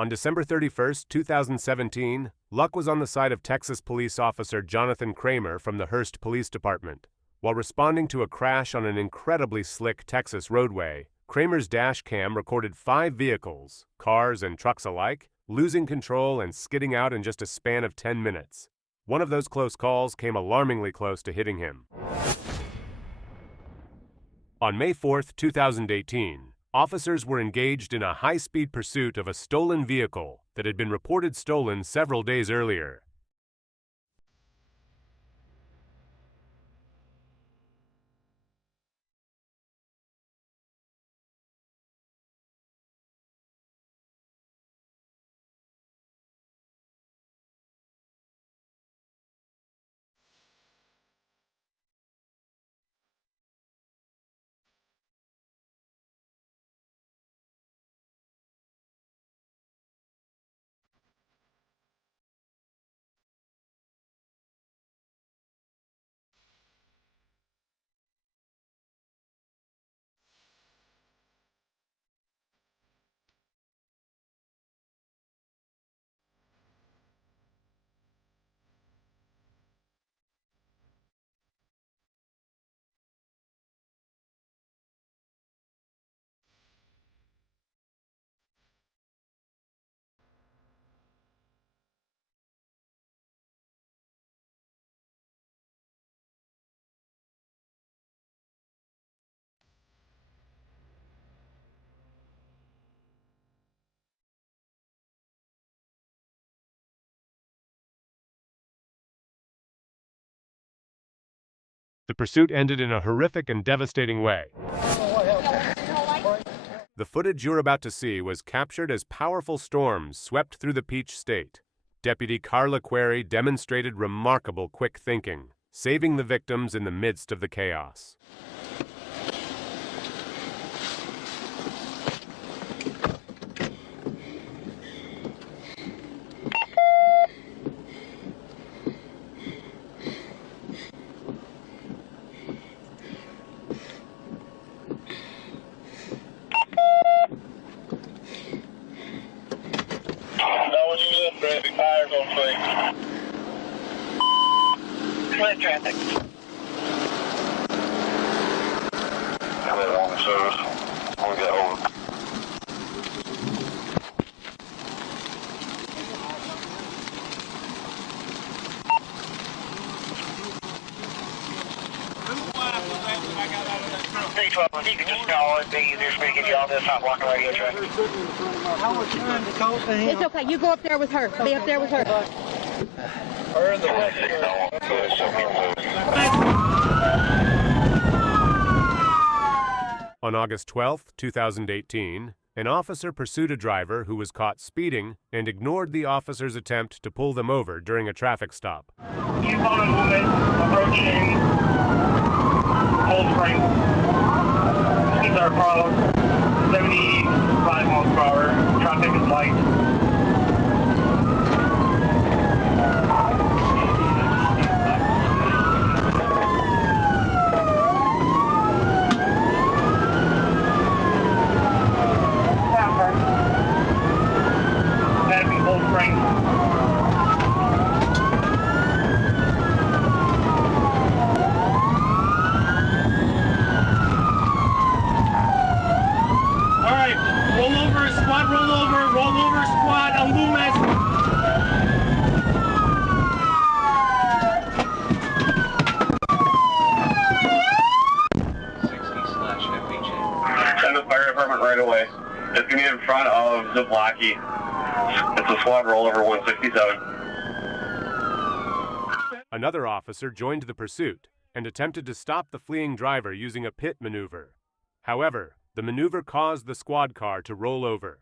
On December 31, 2017, luck was on the side of Texas police officer Jonathan Kramer from the Hearst Police Department. While responding to a crash on an incredibly slick Texas roadway, Kramer's Dashcam recorded 5 vehicles, cars and trucks alike, losing control and skidding out in just a span of 10 minutes. One of those close calls came alarmingly close to hitting him. On May 4, 2018, officers were engaged in a high-speed pursuit of a stolen vehicle that had been reported stolen several days earlier. The pursuit ended in a horrific and devastating way. The footage you're about to see was captured as powerful storms swept through the Peach State. Deputy Carla Query demonstrated remarkable quick thinking, saving the victims in the midst of the chaos. Traffic. On the service. Only got over. You can just call it. It'd be easier for me to get you on this hot blocking radio track. I was trying to call for him. It's okay. You go up there with her. Stay up there with her. Or in the west. On August 12, 2018, an officer pursued a driver who was caught speeding and ignored the officer's attempt to pull them over during a traffic stop. You found a woman approaching Cold Spring. Speeds are problem. 75 miles per hour. Traffic is light. Roll over, squad, on Loomis. Send the fire department right away. It's going to be in front of Zablocki. It's a squad rollover 167. Another officer joined the pursuit and attempted to stop the fleeing driver using a pit maneuver. However, the maneuver caused the squad car to roll over.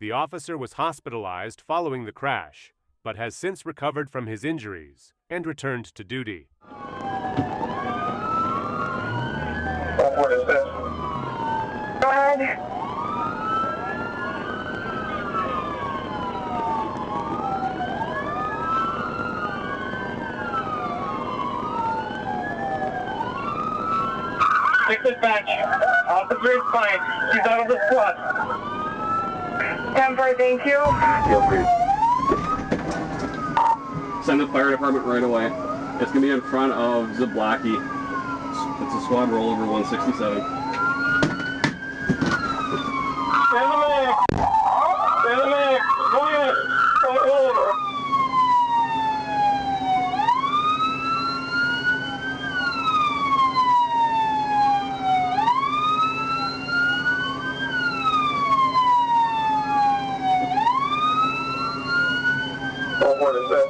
The officer was hospitalized following the crash, but has since recovered from his injuries and returned to duty. What is this? Go ahead. Take this back. Officer is fine. She's out of the squad. 10-4, thank you. Feel free. Send the fire department right away. It's going to be in front of Zablocki. It's a squad rollover 167. Stand the man! Stand the man! Go ahead! Come over! What is that?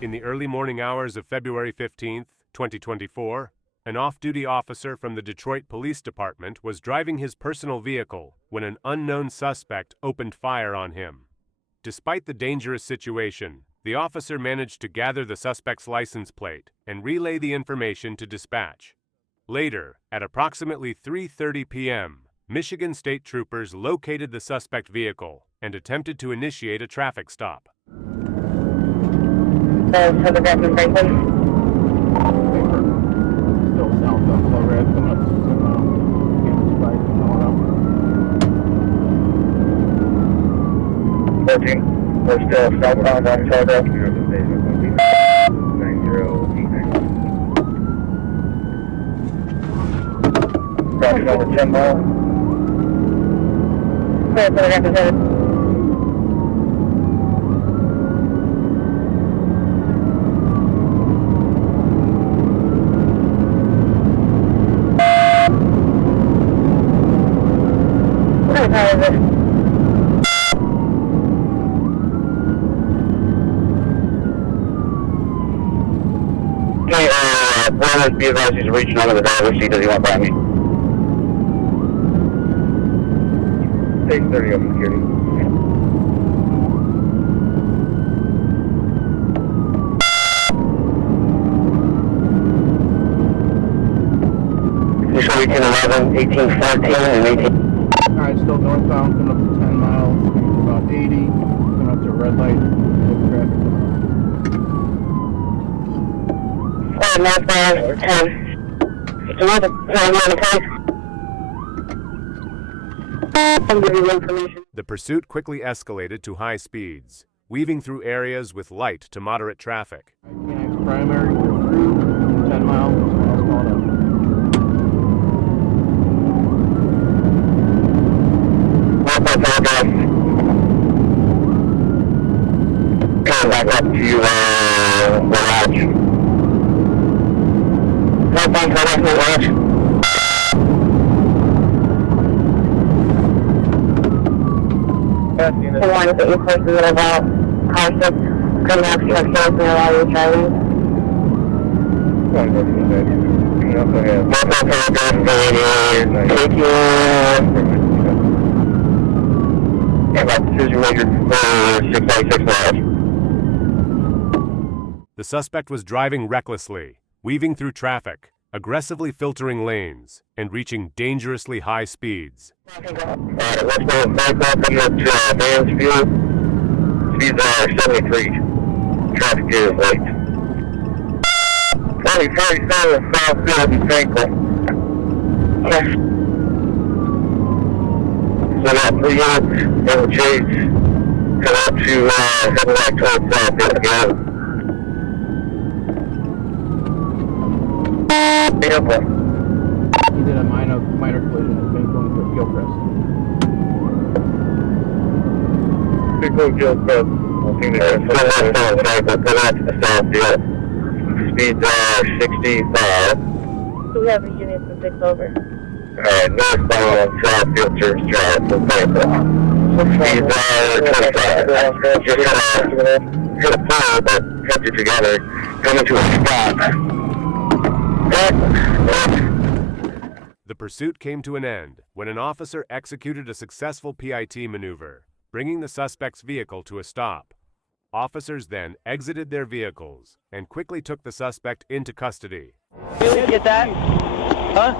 In the early morning hours of February 15th, 2024, an off-duty officer from the Detroit Police Department was driving his personal vehicle when an unknown suspect opened fire on him. Despite the dangerous situation, the officer managed to gather the suspect's license plate and relay the information to dispatch. Later, at approximately 3:30 p.m., Michigan State Troopers located the suspect vehicle and attempted to initiate a traffic stop. Photograph in Franklin. Still south on Slow Red, coming up to Kansas Pike, going up. 14. We're still southbound on Telegraph. 9089. Crossing over 10 miles. Photograph is headed. How is it? Okay, Brandon, be advised he's reaching under the driver's seat. Does he want by me? Take 30 up security. So we can 11, 18, 14, and 18. Alright, still northbound, coming up to 10 miles, about 80, coming up to a red light, with traffic. Northbound, 10. It's another 995. I'm giving you information. The pursuit quickly escalated to high speeds, weaving through areas with light to moderate traffic. Phoenix primary, we're through 10 miles, called up. Coming back up to Garage. Northbound Garage. The ones that you posted that about car shift, coming up to your sales and allow you driving. Thank you. And my decision maker for 696 miles. The suspect was driving recklessly, weaving through traffic, aggressively filtering lanes, and reaching dangerously high speeds. Alright, let's go back up and up to Mansfield. Speeds are 73. Traffic is late. 4047 Southfield and Franklin. Okay. So now 3 units in the chase. Come up to heading back towards Southfield again. Airport. He did a minor collision and been going for a fuel press. Big Blue Gill Press. Southfield. Speeds are 65. We have a unit from 6 over. Alright, northbound Southfield Church Drive from Franklin. Speeds are 25. Just gonna hit a pole, but kept it together. Coming to a stop. The pursuit came to an end when an officer executed a successful PIT maneuver, bringing the suspect's vehicle to a stop. Officers then exited their vehicles and quickly took the suspect into custody. Get that? Huh?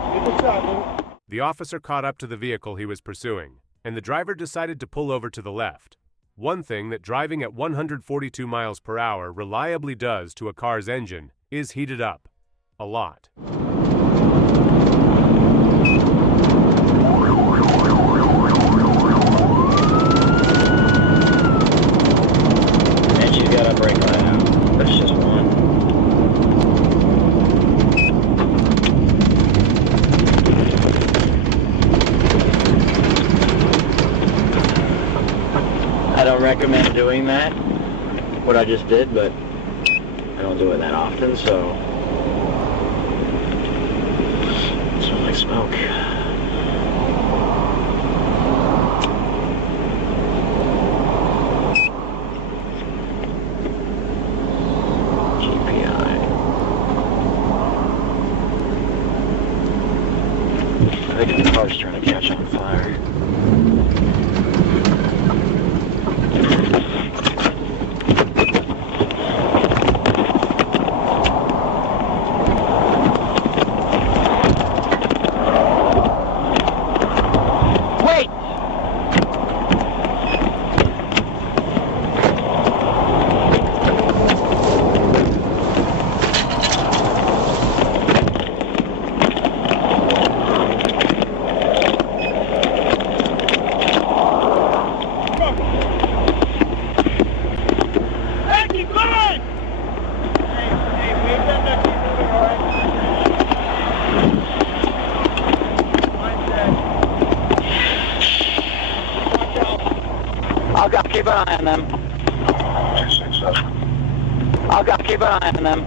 The officer caught up to the vehicle he was pursuing, and the driver decided to pull over to the left. One thing that driving at 142 miles per hour reliably does to a car's engine is heat it up. A lot. And she's got a brake light out. That's just one. I don't recommend doing that, what I just did, but I don't do it that often, so it smells like smoke. GPI. I think the car's trying to catch on fire. I'll keep an eye on them. I'll keep an eye on them.